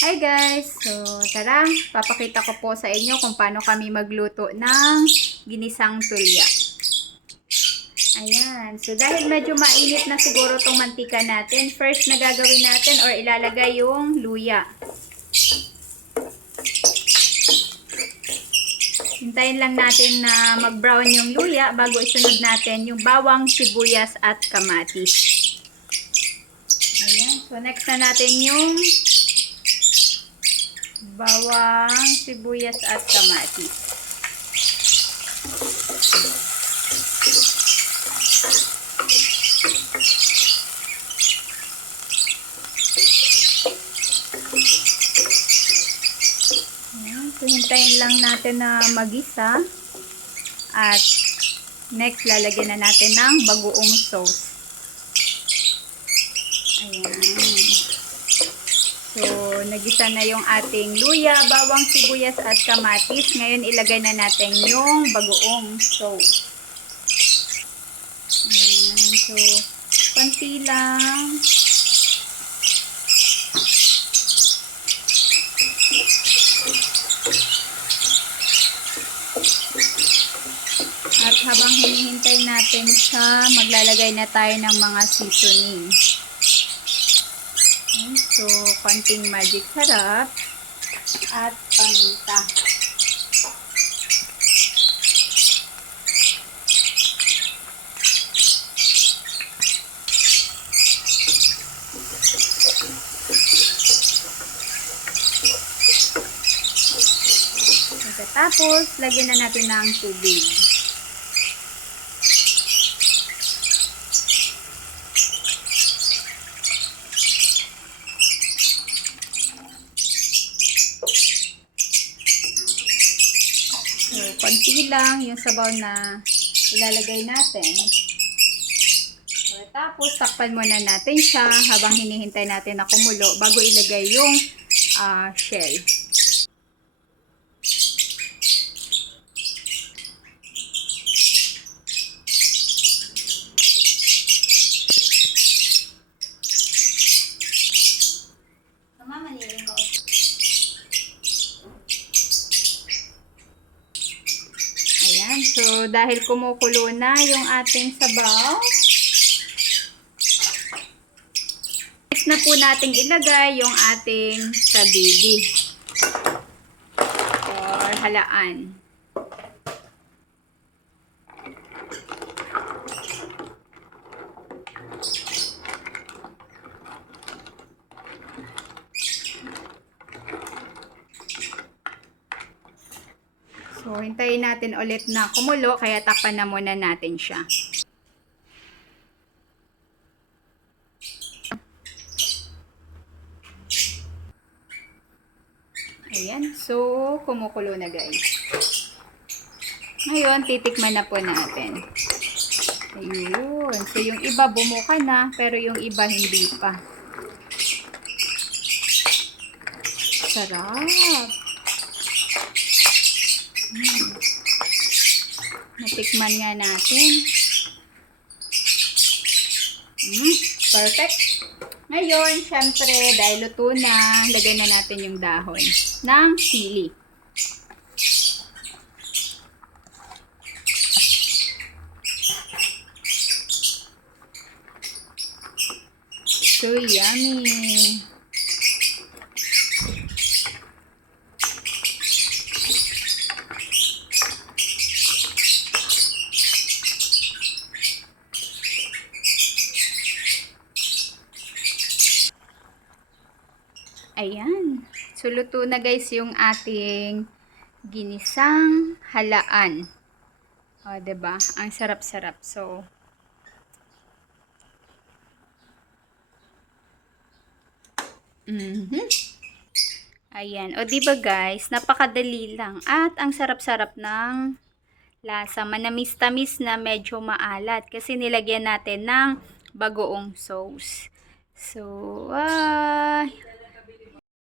Hi guys! So, tara, papakita ko po sa inyo kung paano kami magluto ng ginisang tulya. Ayan. So, dahil medyo mainit na siguro tong mantika natin, first na gagawin natin or ilalagay yung luya. Hintayin lang natin na mag-brown yung luya bago isunod natin yung bawang, sibuyas at kamatis. Ayan. So, next na natin yung bawang, sibuyas at kamatis. Ayan. So, hintayin lang natin na magisa. At next, lalagyan na natin ng bagoong sauce. Ayan. So, nagisa na yung ating luya, bawang, sibuyas at kamatis. Ngayon, ilagay na natin yung bagoong sauce. Ayan. So, konti lang. At habang hinihintay natin siya, maglalagay na tayo ng mga seasoning. So, konting magic sarap at paminta. Tapos, lagyan na natin ng tubig. So, konti lang yung sabaw na ilalagay natin. So, tapos, takpan muna natin siya habang hinihintay natin na kumulo bago ilagay yung shell. Ayan, so dahil kumukulo na yung ating sabaw, next na po nating ilagay yung ating sabili or halaan. So, hintayin natin ulit na kumulo, kaya takpan na muna natin siya. Ayan, so kumukulo na guys. Ngayon, titikman na po natin. Ayun, so yung iba bumuka na, pero yung iba hindi pa. Sarap! Natikman nga natin. Perfect. Ngayon, syempre, dahil luto na, lagay na natin yung dahon ng sili. So yummy! Ayan. So, luto na guys yung ating ginisang halaan. O, diba? Ang sarap-sarap. So, ayan. O, diba guys? Napakadali lang. At ang sarap-sarap ng lasa. Manamis-tamis na medyo maalat. Kasi nilagyan natin ng bagoong sauce. So,